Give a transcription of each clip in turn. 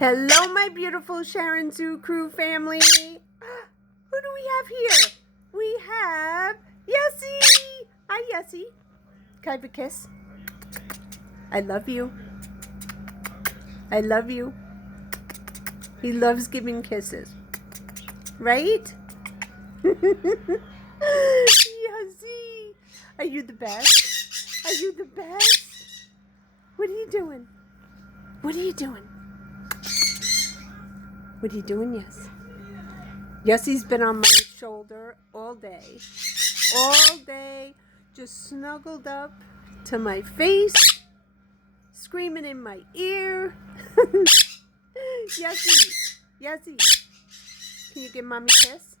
Hello, my beautiful Sharynzoo crew family. Who do we have here? We have Yessie. Hi, Yessie. Can I have a kiss? I love you. I love you. He loves giving kisses. Right? Yessie. Are you the best? Are you the best? What are you doing? What are you doing? What are you doing, Yes? Yessie's been on my shoulder all day. All day. Just snuggled up to my face. Screaming in my ear. Yessie. Yessie. Can you give Mommy a kiss?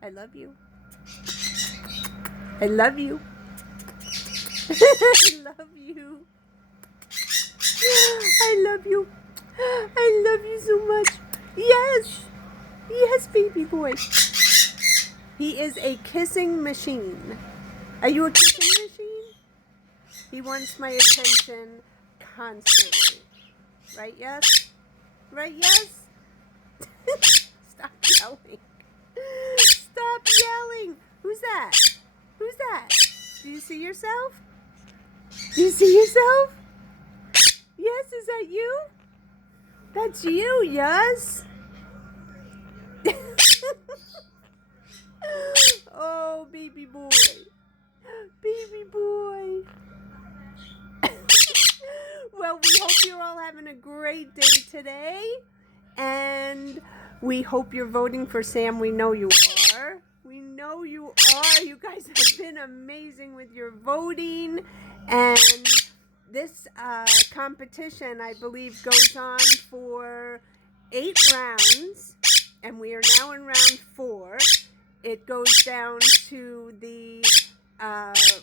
I love you. I love you. I love you. I love you. I love you so much. Yes. Yes, baby boy. He is a kissing machine. Are you a kissing machine? He wants my attention constantly. Right, yes? Right, yes? Stop yelling. Stop yelling. Who's that? Who's that? Do you see yourself? Do you see yourself? Yes, is that you? That's you, yes? Oh, baby boy. Baby boy. Well, we hope you're all having a great day today. And we hope you're voting for Sam. We know you are. We know you are. You guys have been amazing with your voting. And this competition, I believe, goes on for 8 rounds. And we are now in round 4. It goes down to the,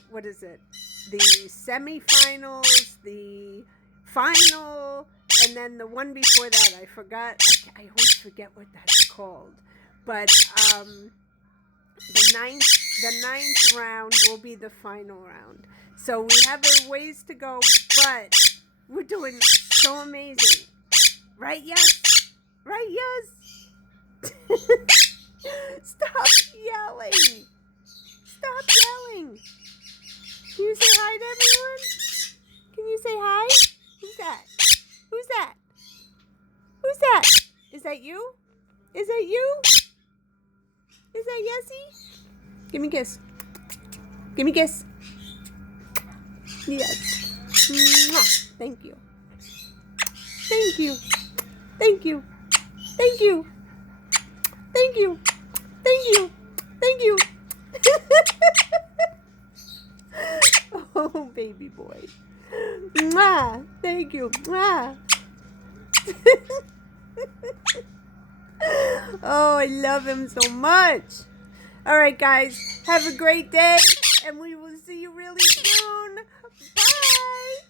what is it? The semifinals, the final, and then the one before that. I forgot. I always forget what that's called. But the ninth round will be the final round. So we have a ways to go, but we're doing so amazing. Right, yes? Right, yes? Stop yelling. Stop yelling. Can you say hi to everyone? Can you say hi? Who's that? Who's that? Who's that? Is that you? Is that you? Is that Yessie? Give me a kiss. Give me a kiss. Yes. Mwah. Thank you. Thank you. Thank you. Thank you. Thank you. Thank you. Thank you. Oh, baby boy. Mwah. Thank you. Mwah. Oh, I love him so much. All right, guys. Have a great day, and we will see you really soon. Bye.